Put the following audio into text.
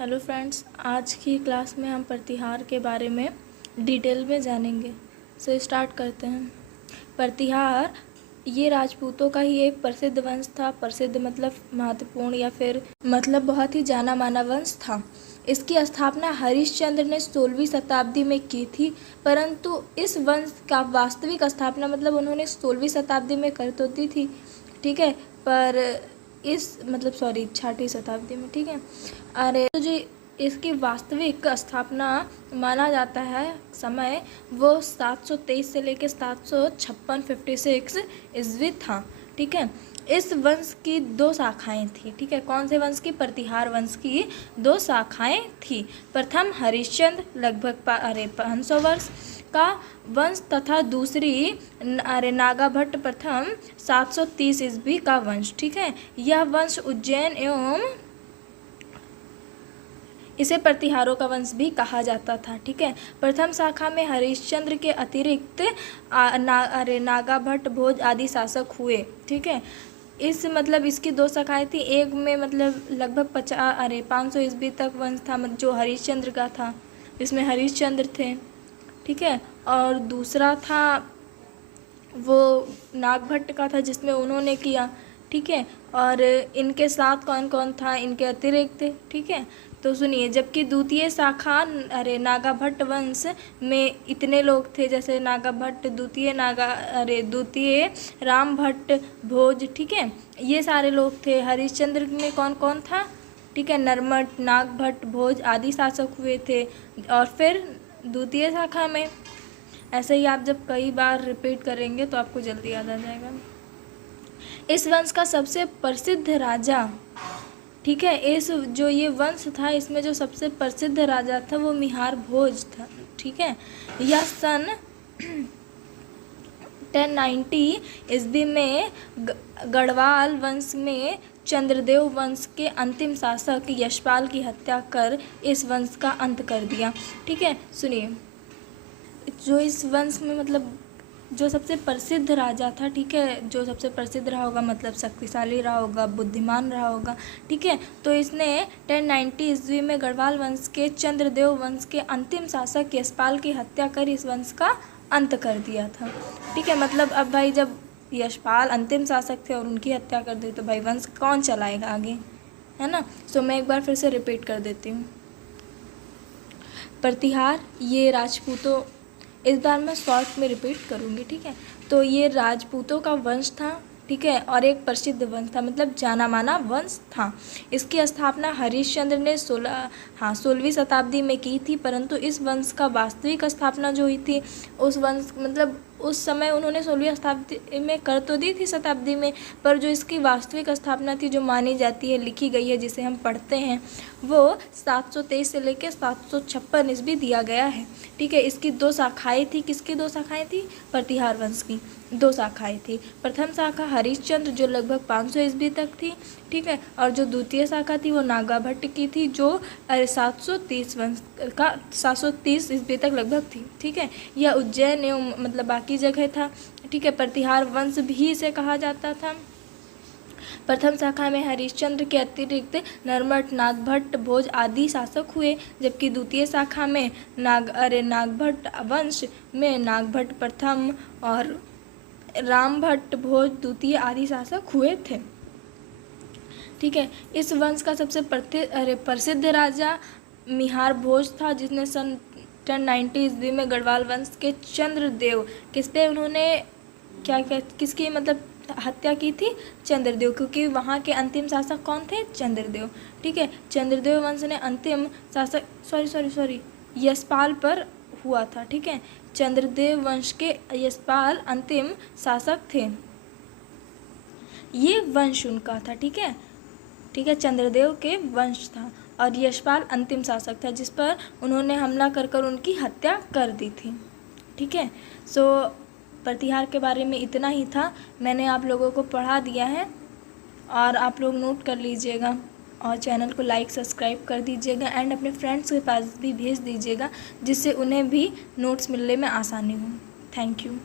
Hello friends, आज की class में हम प्रतिहार के बारे में डिटेल में जानेंगे। सो स्टार्ट करते हैं। प्रतिहार ये राजपूतों का ही एक प्रसिद्ध वंश था। प्रसिद्ध मतलब महत्वपूर्ण या फिर मतलब बहुत ही जाना माना वंश था। इसकी स्थापना हरिश्चंद्र ने 16वीं शताब्दी में की थी, परंतु इस वंश का वास्तविक स्थापना मतलब उन्होंने 16वीं शताब्दी में कर तो दी थी, ठीक है, पर इस मतलब 6वीं शताब्दी में, ठीक है। अरे तो जो इसकी वास्तविक स्थापना माना जाता है समय, वो 723 से लेकर 756 56 ईस्वी था, ठीक है। इस वंश की दो शाखाएं थी, ठीक है। कौन से वंश की? प्रतिहार वंश की दो शाखाएं थी। प्रथम हरिश्चंद्र लगभग 500 वर्ष का वंश तथा दूसरी नागाभट्ट प्रथम 730 ईस्वी का वंश, ठीक है। यह वंश उज्जैन एवं इसे प्रतिहारों का वंश भी कहा जाता था, ठीक है। प्रथम शाखा में हरिश्चंद्र के अतिरिक्त नागाभट्ट भोज आदि शासक हुए, ठीक है। इस मतलब इसकी दो शाखाएं थी। एक में मतलब लगभग 500 ईस्वी तक वंश था जो हरिश्चंद्र का था, इसमें हरिश्चंद्र थे, ठीक है। और दूसरा था वो नागभट्ट का था जिसमें उन्होंने किया, ठीक है। और इनके साथ कौन कौन था इनके अतिरिक्त, ठीक है। तो सुनिए, जबकि द्वितीय शाखा नागाभट्ट वंश में इतने लोग थे, जैसे नागाभट्ट, द्वितीय रामभट्ट भोज, ठीक है, ये सारे लोग थे। हरिश्चंद्र में कौन कौन था, ठीक है, नरमट, नागभट्ट भोज आदि शासक हुए थे। और फिर द्वितीय शाखा में ऐसे ही आप जब कई बार रिपीट करेंगे तो आपको जल्दी याद आ जाएगा। इस वंश का सबसे प्रसिद्ध राजा, ठीक है, इस जो ये वंश था इसमें जो सबसे प्रसिद्ध राजा था वो मिहार भोज था, ठीक है। यह सन 1090 ईस्वी में गढ़वाल वंश में चंद्रदेव वंश के अंतिम शासक यशपाल की हत्या कर इस वंश का अंत कर दिया, ठीक है। सुनिए, जो इस वंश में मतलब जो सबसे प्रसिद्ध राजा था, ठीक है, जो सबसे प्रसिद्ध रहा होगा मतलब शक्तिशाली रहा होगा, बुद्धिमान रहा होगा, ठीक है। तो इसने 1090 ईस्वी में गढ़वाल वंश के चंद्रदेव वंश के अंतिम शासक यशपाल की हत्या कर इस वंश का अंत कर दिया था, ठीक है। मतलब अब भाई जब यशपाल अंतिम शासक थे और उनकी हत्या कर दी तो भाई वंश कौन चलाएगा आगे, है ना। सो मैं एक बार फिर से रिपीट कर देती हूँ। प्रतिहार ये राजपूतों, इस बार मैं शॉर्ट में रिपीट करूँगी, ठीक है। तो ये राजपूतों का वंश था, ठीक है, और एक प्रसिद्ध वंश था, मतलब जाना माना वंश था। इसकी स्थापना हरिश्चंद्र ने 16वीं शताब्दी में की थी, परंतु इस वंश का वास्तविक स्थापना जो हुई थी उस वंश मतलब उस समय उन्होंने 16वीं शताब्दी में कर तो दी थी शताब्दी में, पर जो इसकी वास्तविक स्थापना थी जो मानी जाती है, लिखी गई है, जिसे हम पढ़ते हैं, वो 723 से लेकर 756 ईस्वी दिया गया है, ठीक है। इसकी दो शाखाएं थी। किसकी दो शाखाएं थी? प्रतिहार वंश की दो शाखाएं थी। प्रथम शाखा हरिश्चंद्र जो लगभग 500 ईस्वी तक थी, ठीक है, और जो द्वितीय शाखा थी वो नागाभट्ट की थी जो 730 ईस्वी तक लगभग थी, ठीक है। यह उज्जैन एवं मतलब बाकी जगह था, ठीक है। प्रतिहार वंश भी इसे कहा जाता था। प्रथम शाखा में हरिश्चंद्र के अतिरिक्त नरमट, नागभट्ट भोज आदि शासक हुए, जबकि द्वितीय शाखा में नागभट्ट वंश में नागभट्ट प्रथम और रामभट्ट भोज द्वितीय आदि शासक हुए थे, ठीक है। इस वंश का सबसे प्रसिद्ध राजा मिहार भोज था, जिसने सन 1090 ईस्वी में गढ़वाल वंश के चंद्रदेव उन्होंने किसकी मतलब हत्या की थी? चंद्रदेव, क्योंकि वहाँ के अंतिम शासक कौन थे? चंद्रदेव, ठीक है। चंद्रदेव वंश ने अंतिम शासक सॉरी यशपाल पर हुआ था, ठीक है। चंद्रदेव वंश के यशपाल अंतिम शासक थे, ये वंश उनका था, ठीक है, ठीक है। चंद्रदेव के वंश था और यशपाल अंतिम शासक था जिस पर उन्होंने हमला कर उनकी हत्या कर दी थी, ठीक है। सो प्रतिहार के बारे में इतना ही था, मैंने आप लोगों को पढ़ा दिया है और आप लोग नोट कर लीजिएगा और चैनल को लाइक सब्सक्राइब कर दीजिएगा एंड अपने फ्रेंड्स के पास भी भेज दीजिएगा, जिससे उन्हें भी नोट्स मिलने में आसानी हो। Thank you.